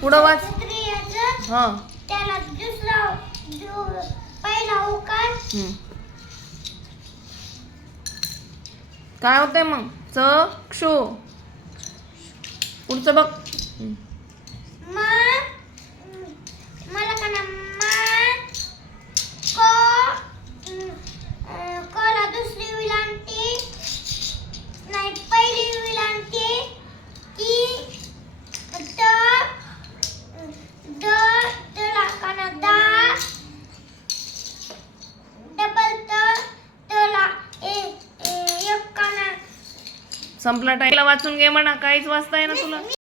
पुढं वाच. हा. त्याला दुसरा पहिला उकार. काय होतंय मग? चक्षु पुढचं बघ. संपला टाईमला वाचून घे म्हणा काहीच वाचता ना तुला.